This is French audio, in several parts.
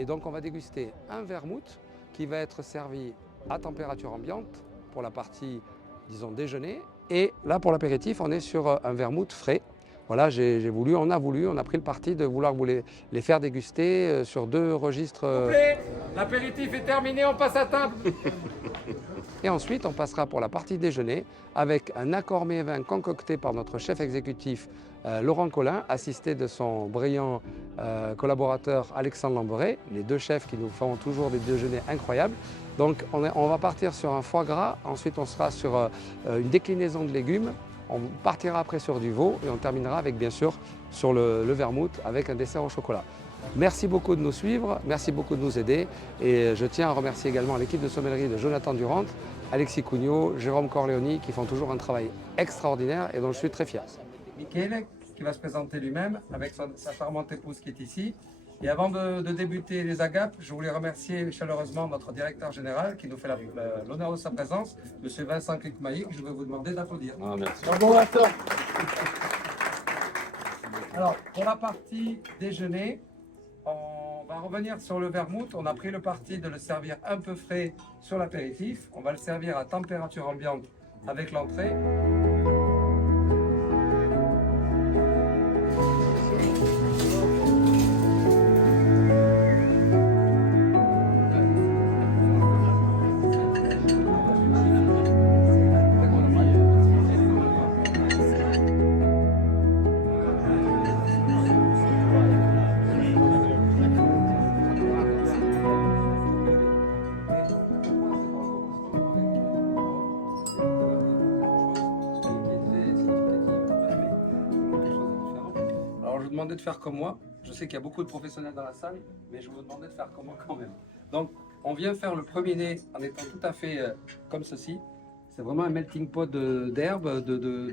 Et donc on va déguster un vermouth qui va être servi à température ambiante pour la partie, disons, déjeuner. Et là, pour l'apéritif, on est sur un vermouth frais. Voilà, on a pris le parti de vouloir vous les faire déguster sur deux registres. L'apéritif est terminé, on passe à table. Et ensuite, on passera pour la partie déjeuner avec un accord mets vin concocté par notre chef exécutif Laurent Collin, assisté de son brillant collaborateur Alexandre Lamberet, les deux chefs qui nous font toujours des déjeuners incroyables. Donc on va partir sur un foie gras, ensuite on sera sur une déclinaison de légumes, on partira après sur du veau et on terminera avec bien sûr sur le vermouth avec un dessert au chocolat. Merci beaucoup de nous suivre, merci beaucoup de nous aider et je tiens à remercier également l'équipe de sommellerie de Jonathan Durand, Alexis Cugnot, Jérôme Corleoni qui font toujours un travail extraordinaire et dont je suis très fier. Michele qui va se présenter lui-même avec sa charmante épouse qui est ici. Et avant de débuter les agapes, je voulais remercier chaleureusement notre directeur général qui nous fait l'honneur de sa présence, M. Vincent Cliquemailly, que je vais vous demander d'applaudir. Ah, merci. Bravo Vincent. Alors, pour la partie déjeuner, on va revenir sur le vermouth. On a pris le parti de le servir un peu frais sur l'apéritif. On va le servir à température ambiante avec l'entrée. De faire comme moi. Je sais qu'il y a beaucoup de professionnels dans la salle, mais je vous demandais de faire comme moi quand même. Donc, on vient faire le premier nez en étant tout à fait comme ceci. C'est vraiment un melting pot d'herbes, de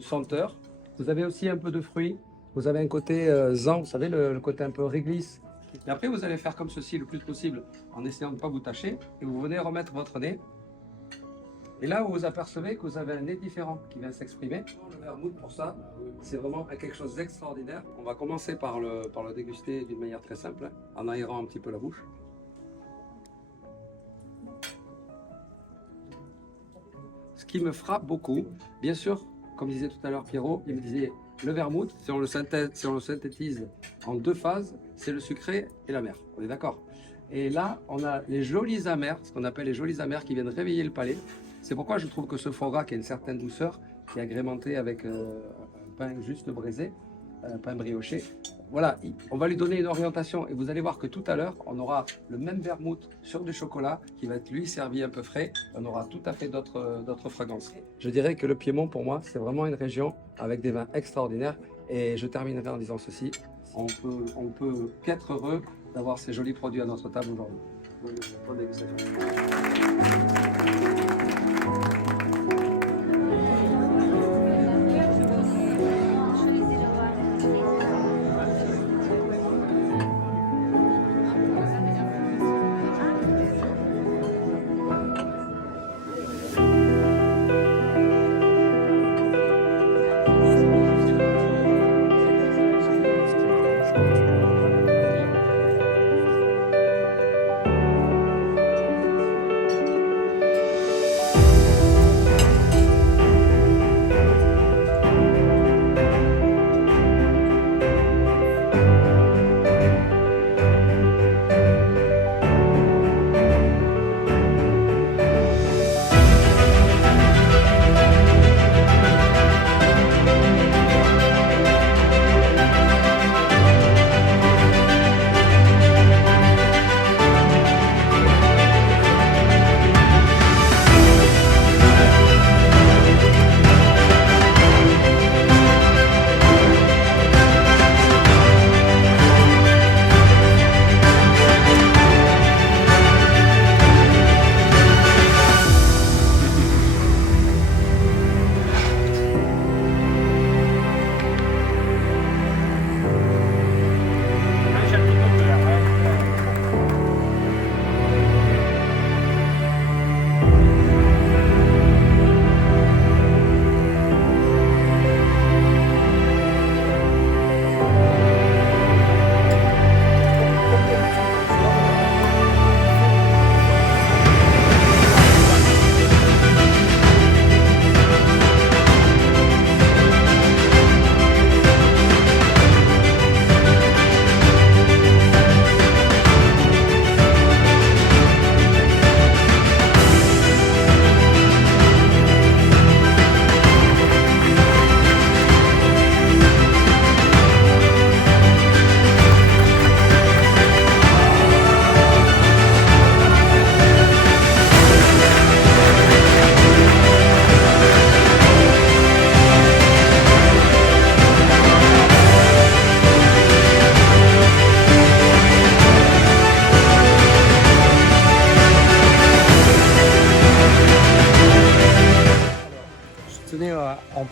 senteurs. Vous avez aussi un peu de fruits. Vous avez un côté zen, vous savez, le côté un peu réglisse. Et après, vous allez faire comme ceci le plus possible en essayant de ne pas vous tâcher. Et vous venez remettre votre nez. Et là, vous apercevez que vous avez un nez différent qui vient s'exprimer. Le vermouth, pour ça, c'est vraiment quelque chose d'extraordinaire. On va commencer par le déguster d'une manière très simple, en aérant un petit peu la bouche. Ce qui me frappe beaucoup, bien sûr, comme disait tout à l'heure Pierrot, il me disait, le vermouth, si on le synthétise en deux phases, c'est le sucré et l'amer. On est d'accord? Et là, on a les jolis amers, ce qu'on appelle les jolis amers qui viennent réveiller le palais. C'est pourquoi je trouve que ce foie gras qui a une certaine douceur, qui est agrémenté avec un pain juste braisé, un pain brioché, voilà, on va lui donner une orientation et vous allez voir que tout à l'heure, on aura le même vermouth sur du chocolat qui va être lui servi un peu frais. On aura tout à fait d'autres fragrances. Je dirais que le Piémont, pour moi, c'est vraiment une région avec des vins extraordinaires. Et je terminerai en disant ceci, on peut qu'être heureux d'avoir ces jolis produits à notre table aujourd'hui. Bonne dégustation.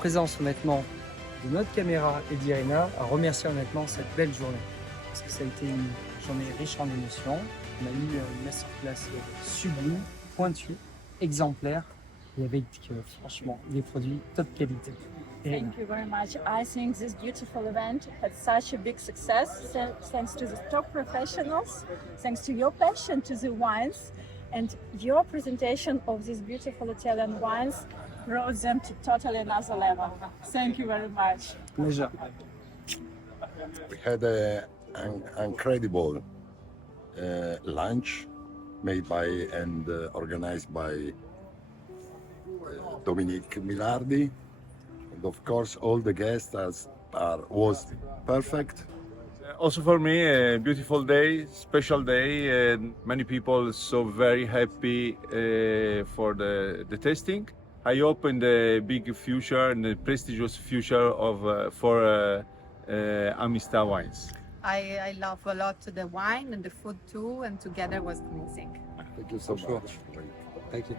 présence honnêtement de notre caméra et d'Irina à remercier honnêtement cette belle journée. Parce que ça a été une journée riche en émotions. On a eu une masterclass sublime, pointue, exemplaire et avec franchement des produits top qualité. Irina. Thank you very much. I think this beautiful event had such a big success thanks to the top professionals, thanks to your passion to the wines, and your presentation of these beautiful Italian wines brought them to totally another level. Thank you very much. Pleasure. We had an incredible lunch made by and organized by Dominique Milardi. And of course, all the guests was perfect. Also for me, a beautiful day, special day, and many people so very happy for the tasting. I hope in the big future, in the prestigious future of for Amistad wines. I love a lot the wine and the food too, and together was amazing. Thank you so For sure. much. Thank you.